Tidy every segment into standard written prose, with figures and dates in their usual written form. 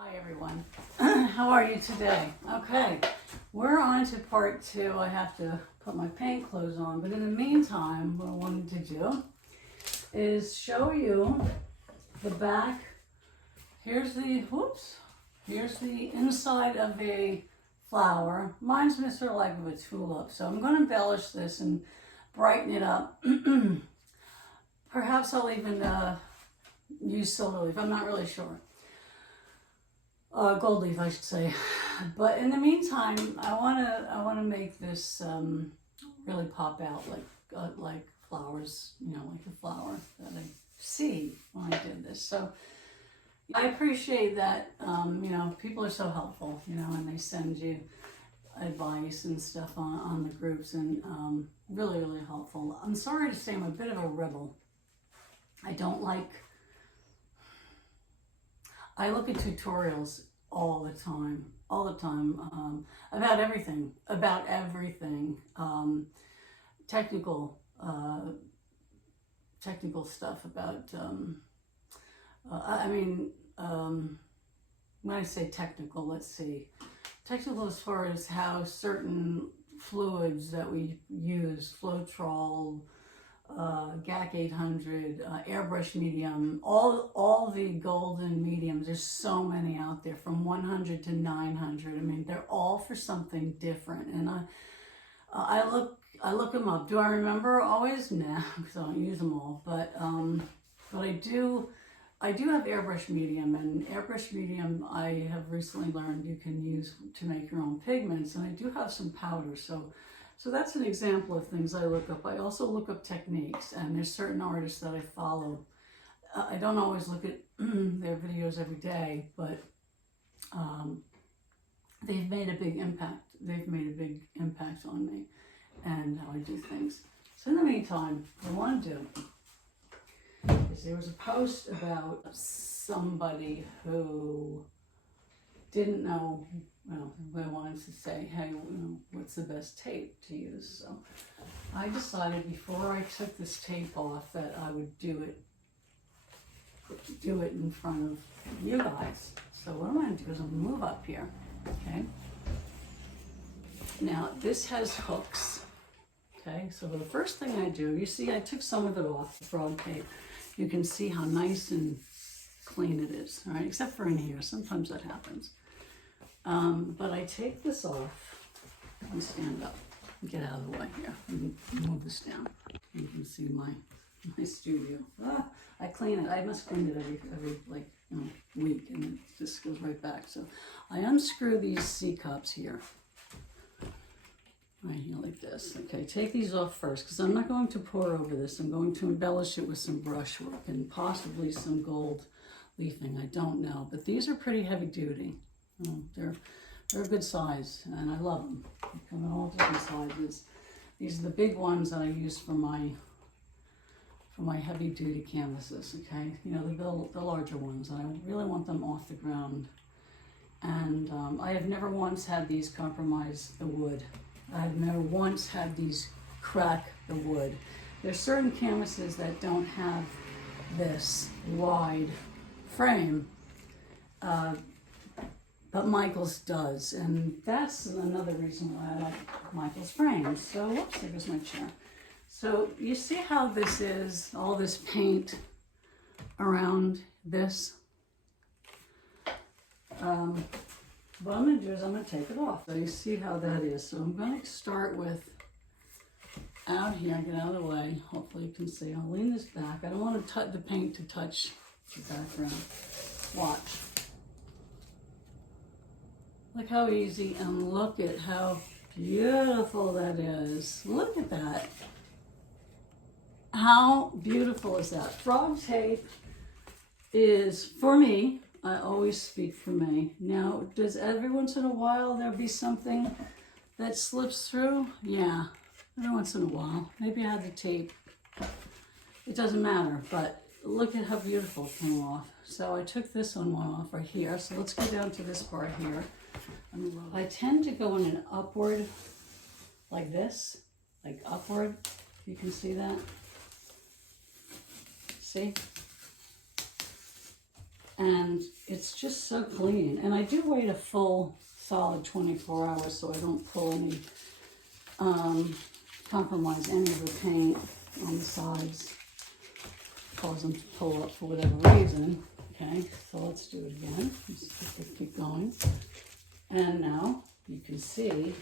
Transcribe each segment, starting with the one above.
Hi everyone, how are you today? Okay, we're on to part 2. I have to put my paint clothes on, but in the meantime, what I wanted to do is show you the back. Here's the inside of a flower. Mine's Mr. Like of a tulip, so I'm going to embellish this and brighten it up. Perhaps I'll even use silver leaf, I'm not really sure. Gold leaf, I should say. But in the meantime, I wanna make this really pop out like flowers, you know, like the flower that I see when I did this. So I appreciate that. You know, people are so helpful, you know, and they send you advice and stuff on the groups, and really, really helpful. I'm sorry to say I'm a bit of a rebel. I look at tutorials all the time, about everything, technical stuff about, when I say technical, let's see, technical as far as how certain fluids that we use, Floetrol, GAC 800, airbrush medium, all the golden mediums. There's so many out there, from 100 to 900. I mean, they're all for something different, and I look them up. Do I remember always? Nah, because I don't use them all. But I do have airbrush medium, and airbrush medium I have recently learned you can use to make your own pigments, and I do have some powder. So that's an example of things I look up. I also look up techniques, and there's certain artists that I follow. I don't always look at their videos every day, but they've made a big impact. They've made a big impact on me and how I do things. So in the meantime, what I want to do is, there was a post about somebody who didn't know, well, I wanted to say, hey, you know, what's the best tape to use? So I decided before I took this tape off that I would do it in front of you guys. So what I'm going to do is I'm going to move up here, okay? Now this has hooks, okay? So the first thing I do, you see I took some of it off, the frog tape. You can see how nice and clean it is, all right? Except for in here, sometimes that happens. But I take this off and stand up and get out of the way here and move this down. You can see my studio. I clean it. I must clean it every like, you know, week, and it just goes right back. So I unscrew these C cups here, right here like this. Okay, take these off first, because I'm not going to pour over this. I'm going to embellish it with some brushwork and possibly some gold leafing. I don't know, but these are pretty heavy duty. They're a good size, and I love them. They come in all different sizes. These are the big ones that I use for my heavy duty canvases. Okay, you know, the larger ones. I really want them off the ground, and I have never once had these compromise the wood. I've never once had these crack the wood. There's certain canvases that don't have this wide frame. But Michael's does, and that's another reason why I like Michael's frames. So, whoops, there goes my chair. So, you see how this is, all this paint around this? What I'm going to do is I'm going to take it off. So, you see how that is. So, I'm going to start with out here, get out of the way. Hopefully, you can see. I'll lean this back. I don't want the paint to touch the background. Watch. Look how easy, and look at how beautiful that is. Look at that. How beautiful is that? Frog tape is, for me, I always speak for me. Now, does every once in a while there be something that slips through? Yeah, every once in a while. Maybe I have the tape. It doesn't matter, but look at how beautiful it came off. So I took this one off right here. So let's go down to this part here. I tend to go in an upward, like this, like upward. You can see that. See? And it's just so clean. And I do wait a full solid 24 hours so I don't pull any, compromise any of the paint on the sides, cause them to pull up for whatever reason. Okay, so let's do it again. Let's keep going. And now you can see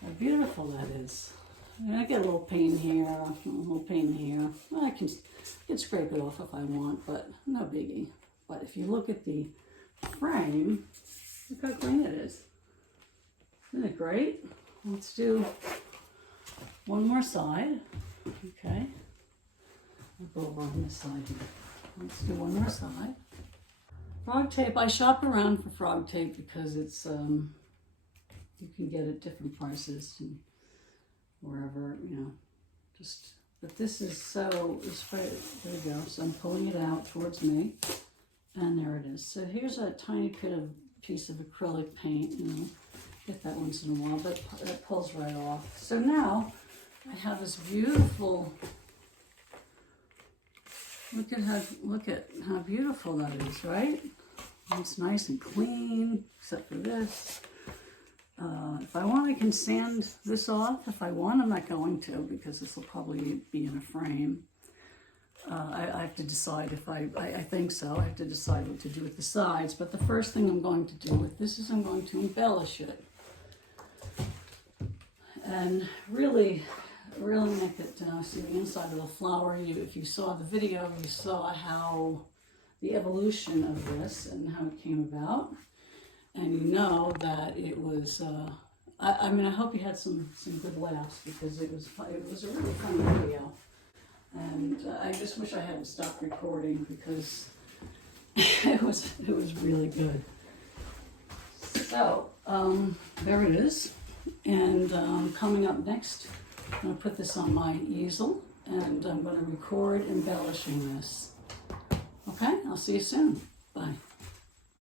how beautiful that is. And I get a little paint here, a little paint here. I can scrape it off if I want, but no biggie. But if you look at the frame, look how clean it is. Isn't it great? Let's do one more side. Okay. I'll go over on this side here. Let's do one more side. Frog tape, I shop around for frog tape because it's, you can get it different prices and wherever, you know, just, but this is so, it's right, there you go. So I'm pulling it out towards me, and there it is. So here's a tiny piece of acrylic paint, you know, get that once in a while, but it pulls right off. So now I have this beautiful, look at how beautiful that is, right? It's nice and clean, except for this. If I want, I can sand this off. If I want, I'm not going to, because this will probably be in a frame. I have to decide if I think so. I have to decide what to do with the sides. But the first thing I'm going to do with this is I'm going to embellish it. And really make it see the inside of the flower. If you saw the video, you saw how the evolution of this and how it came about. And you know that it was, I mean, I hope you had some good laughs, because it was a really fun video. And I just wish I hadn't stopped recording, because it was really good. So, there it is. And coming up next, I'm going to put this on my easel, and I'm going to record embellishing this. Okay, I'll see you soon. Bye.